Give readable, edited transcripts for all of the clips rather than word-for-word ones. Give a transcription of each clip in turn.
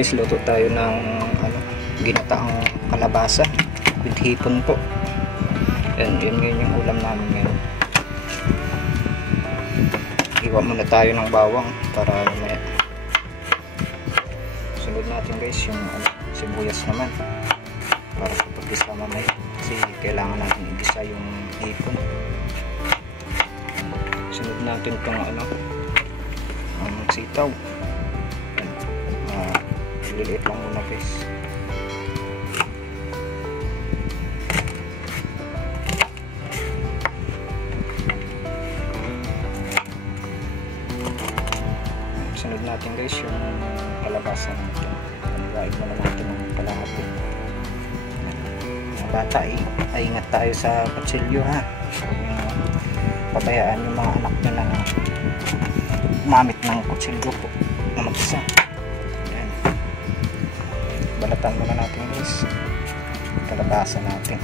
guys, luto tayo ng ginataang kalabasa with hipon po. Yan ngayon yung ulam namin ngayon. Iwa muna tayo ng bawang para mamaya. Sunod natin guys yung sibuyas naman para sa pag-gisa mamaya, kasi kailangan natin i-gisa yung hipon. Sunod natin itong sitaw. Liliit lang muna guys. Sunod natin guys yung kalabasa natin. Paniwain mo na natin ng kalahati. Mga bata ay ingat tayo sa kutsilyo ha. Pabayaan yung mga anak nyo na mamit ng kutsilyo po na mag-isa. Balatan muna natin guys kalabasa natin.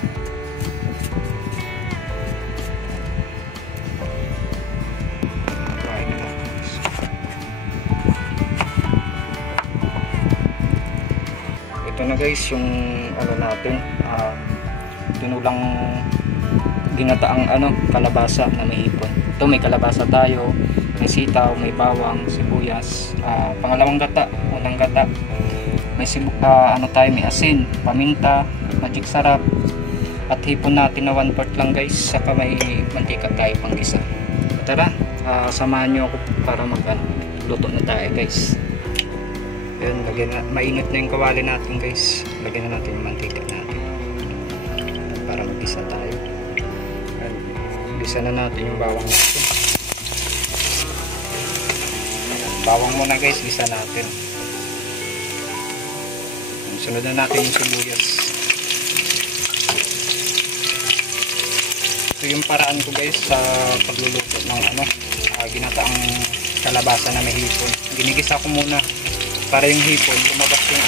Kain na natin guys. Ito na guys yung natin, tinulang ginataang kalabasa na may hipon. Ito may kalabasa tayo, may sitaw, may bawang, sibuyas, pangalawang gata, unang gata, may tayo, may asin, paminta, magic sarap, at hipon natin na 1/4 lang guys, saka may mantika tayo panggisa. Tara, samahan nyo ako para luto na tayo guys. Yun, mainit na yung kawali natin guys. Lagyan na natin yung mantika natin para mag-gisa tayo. Gisa na natin yung bawang natin. Bawang muna guys, gisa natin. Sunod na natin yung sibuyas. Ito yung paraan ko guys sa pagluluto ng ginataang kalabasa na may hipon. Ginigisa ko muna para yung hipon lumabas yung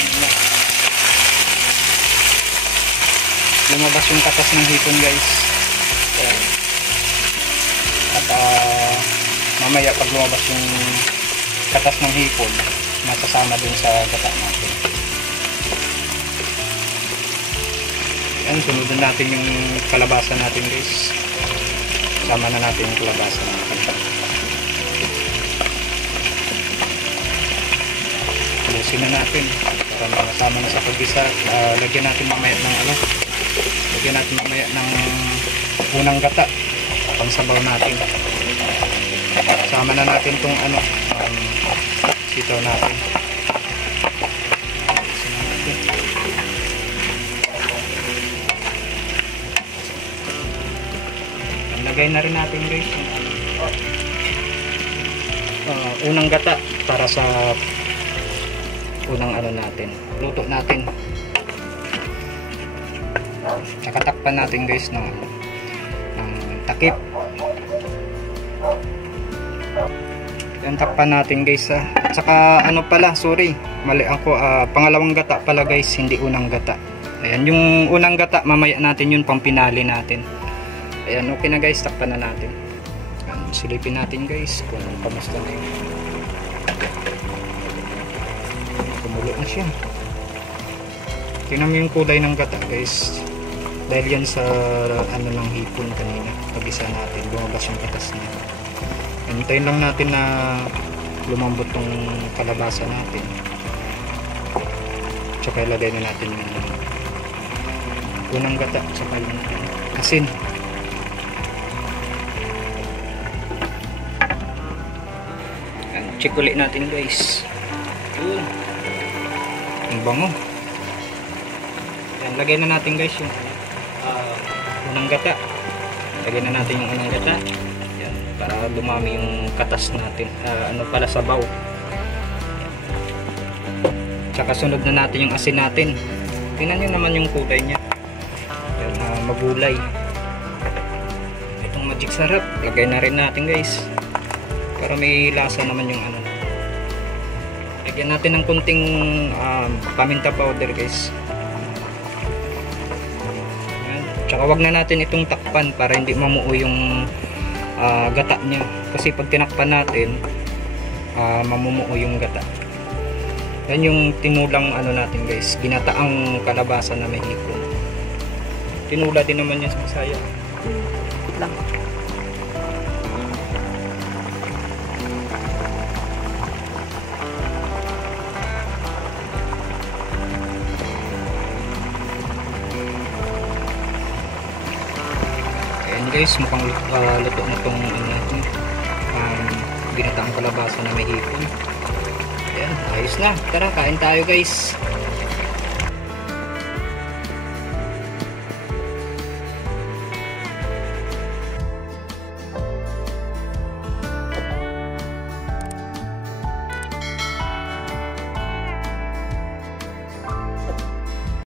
lumabas yung katas ng hipon guys. Ayan. At mamaya pag lumabas yung katas ng hipon, masasama dun sa gata natin. Ayan, sunod natin yung kalabasa natin guys. Sama na natin yung kalabasa natin. Lusin na natin para makasama na sa paggisa. Lagyan natin mamaya ng unang gata pangsabaw natin. Sama na natin itong sitaw natin. Lagay na rin natin guys unang gata para sa unang natin, luto natin. Nakatakpan natin guys ng takip. Yan, takpan natin guys at saka sorry, mali ako, pangalawang gata pala guys, hindi unang gata. Ayan, yung unang gata mamaya natin yun, pang pinali natin. Ayan, okay na guys, takpan na natin. Ayan, silipin natin guys kung kamusta na yun. Kumulo na siya. Tingnan mo yung kulay ng gata guys, dahil yan sa ng hipon kanina. Pag-isa natin, lumabas yung katas niya. Hintayin lang natin na lumambot tong kalabasa natin. Tsaka ilagay na natin yung unang gata, tsaka yung asin. Check ulit natin guys. Ang bango. Yan, lagay na natin guys yung unang gata. Lagay na natin yung unang gata. Yan, para dumami yung katas natin. Pala sabaw. Tsaka sunod na natin yung asin natin. Tingnan nyo naman yung kulay nya. Yan, magulay. Itong magic sarap, lagay na rin natin guys. Para may lasa naman yung lagyan natin ng kunting paminta powder guys. Ayan. Tsaka wag na natin itong takpan para hindi mamuo yung gata niya, kasi pag tinakpan natin mamumuo yung gata. Yan yung tinulang ano natin guys, ginataang kalabasa na may hipon. Tinula din naman yan sa Bisaya. Lang. Ayan guys, mukhang luto na itong ginataang kalabasa na may hipon. Ayan, ayos na. Tara, kain tayo guys.